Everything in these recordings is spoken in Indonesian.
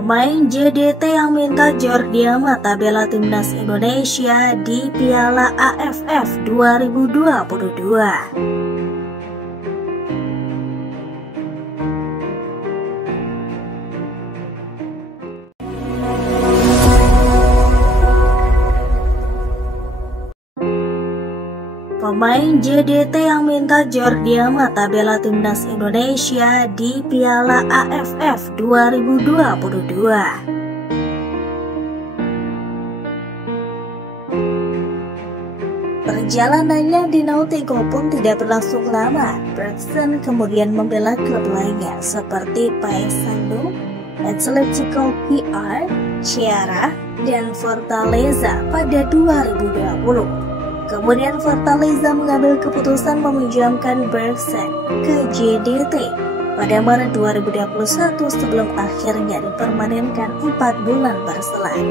Pemain JDT yang minta Jordi Amat bela timnas Indonesia di Piala AFF 2022. Pemain JDT yang minta Jordi Amat bela timnas Indonesia di Piala AFF 2022. Perjalanannya di Nautico pun tidak berlangsung lama. Bergson kemudian membela klub lainnya seperti Paysandú, Atletico PR, Ceará, dan Fortaleza pada 2020. Kemudian Fortaleza mengambil keputusan meminjamkan Bergson ke JDT pada Maret 2021 sebelum akhirnya dipermanenkan 4 bulan berselang.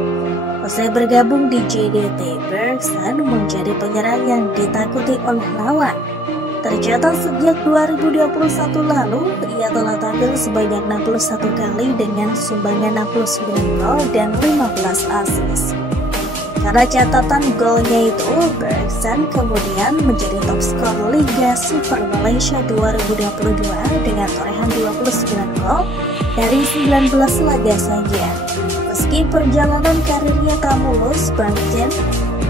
Usai bergabung di JDT, Bergson menjadi penyerang yang ditakuti oleh lawan. Tercatat sejak 2021 lalu, ia telah tampil sebanyak 61 kali dengan sumbangan 69 gol dan 15 assist. Karena catatan golnya itu, Bergson kemudian menjadi top skor Liga Super Malaysia 2022 dengan torehan 29 gol dari 19 laga saja. Meski perjalanan karirnya tak mulus,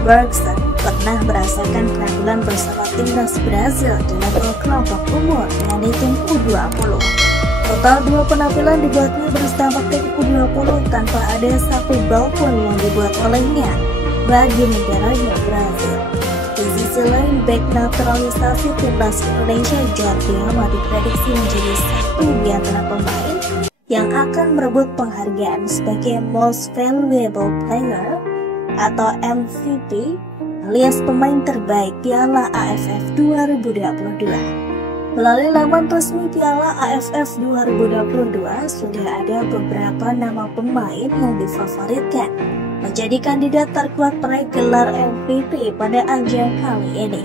Bergson pernah merasakan keunggulan bersama timnas Brazil di level kelompok umur, yakni tim U20. Total 2 penampilan dibuatnya bersama tim U20 tanpa ada satu gol pun yang dibuat olehnya bagi negaranya Brazil. Di sisi lain, bek naturalisasi timnas Indonesia Jordi Amat diprediksi menjadi satu di antara pemain yang akan merebut penghargaan sebagai Most Valuable Player atau MVP alias pemain terbaik Piala AFF 2022. Melalui laman resmi Piala AFF 2022 sudah ada beberapa nama pemain yang difavoritkan menjadi kandidat terkuat peraih gelar MVP pada ajang kali ini.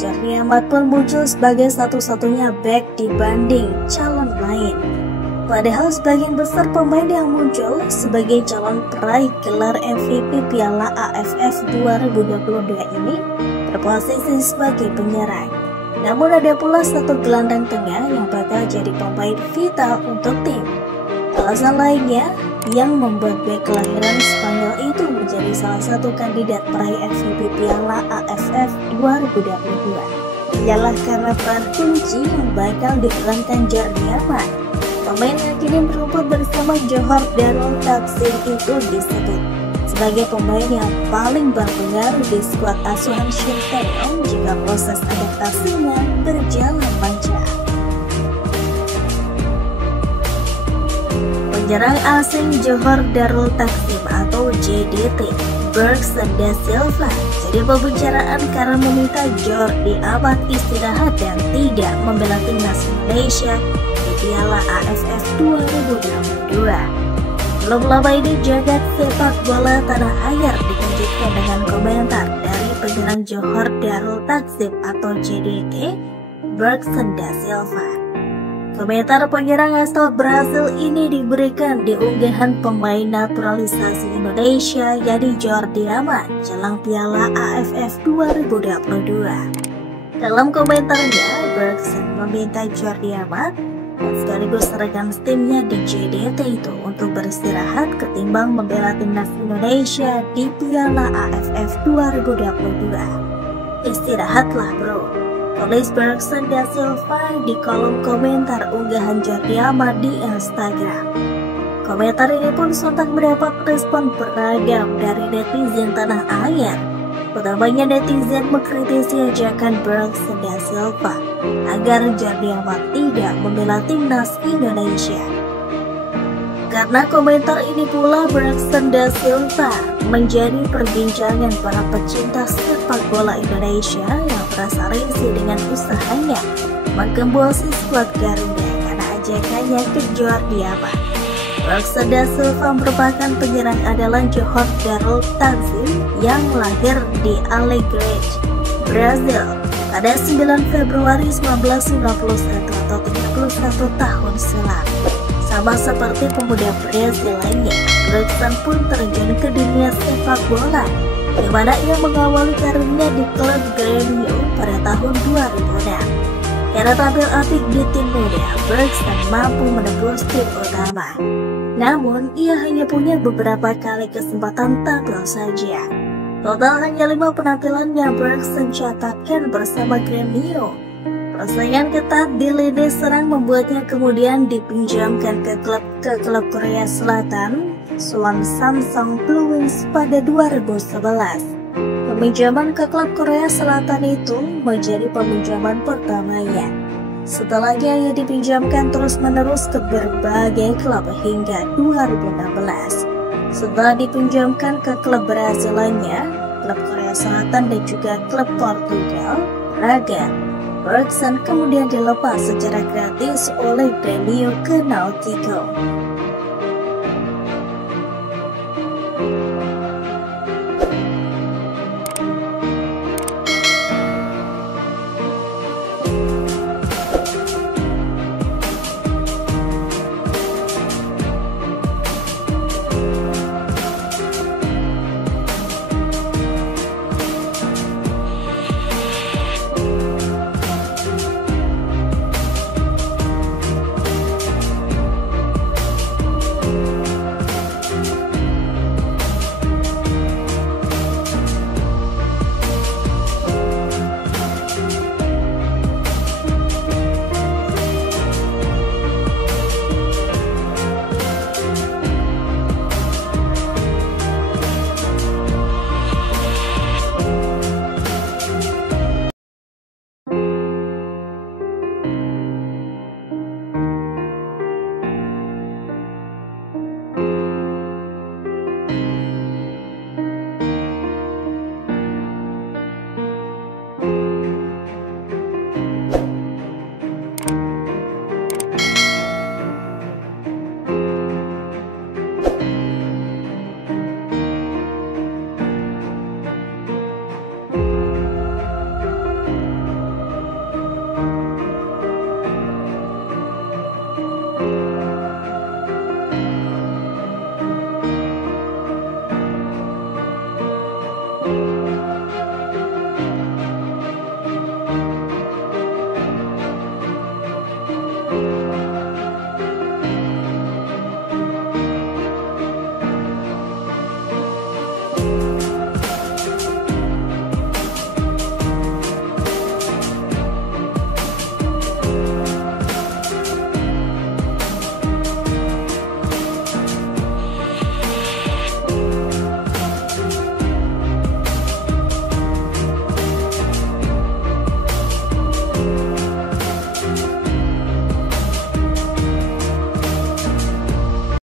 Jordi Amat pun muncul sebagai satu-satunya bek dibanding calon lain. Padahal sebagian besar pemain yang muncul sebagai calon peraih gelar MVP Piala AFF 2022 ini berposisi sebagai penyerang. Namun ada pula satu gelandang tengah yang bakal jadi pemain vital untuk tim. Alasan lainnya yang membuat bek kelahiran Spanyol itu menjadi salah satu kandidat peraih MVP Piala AFF 2022 ialah karena peran kunci yang bakal diperankan Jordi Amat. Pemain yang kini merumput bersama Johor Darul Takzim itu disebut sebagai pemain yang paling berpengaruh di skuad asuhan Shin Tae-yong jika proses adaptasinya berjalan lancar. Penyerang asing Johor Darul Takzim atau JDT, Bergson da Silva, jadi pembicaraan karena meminta Jordi Amat istirahat dan tidak membela timnas Indonesia di Piala AFF 2022. Belum lama ini jagat sepak bola tanah air dikejutkan dengan komentar dari penyerang Johor Darul Takzim atau JDT, Bergson da Silva. Komentar penyerang asal Brasil ini diberikan di unggahan pemain naturalisasi Indonesia yakni Jordi Amat jelang Piala AFF 2022. Dalam komentarnya, Bergson meminta Jordi Amat dan sekaligus rekan timnya di JDT itu untuk beristirahat ketimbang membela timnas Indonesia di Piala AFF 2022. Istirahatlah bro, tulis Bergson da Silva di kolom komentar unggahan Jordi Amat di Instagram. Komentar ini pun sontak mendapat respon beragam dari netizen tanah air. Utamanya netizen mengkritisi ajakan Bergson da Silva agar Jordi Amat tidak membela timnas Indonesia. Karena komentar ini pula Bergson da Silva menjadi perbincangan para pecinta sepak bola Indonesia yang merasa risih dengan usahanya menggembosi skuad Garuda karena ajakannya ke Jordi Amat. Bergson da Silva merupakan penyerang andalan Johor Darul Takzim yang lahir di Alegrete, Brazil pada 9 Februari 1991 atau 31 tahun silam. Sama seperti pemuda Brazil lainnya, Bergson pun terjun ke dunia sepak bola, di mana ia mengawali karirnya di klub Grêmio pada tahun 2006. Karena tampil apik di tim muda, Bergson mampu menembus tim utama. Namun, ia hanya punya beberapa kali kesempatan tampil saja. Total hanya 5 penampilan yang Bergson catatkan bersama Grêmio. Persaingan ketat di lini serang membuatnya kemudian dipinjamkan ke klub Korea Selatan, Suwon Samsung Blue Wings pada 2011. Peminjaman ke klub Korea Selatan itu menjadi peminjaman pertamanya. Setelahnya ia dipinjamkan terus-menerus ke berbagai klub hingga 2016. Setelah dipinjamkan ke klub Brasil lainnya, klub Korea Selatan dan juga klub Portugal, Braga, Bergson kemudian dilepas secara gratis oleh Grêmio ke Náutico.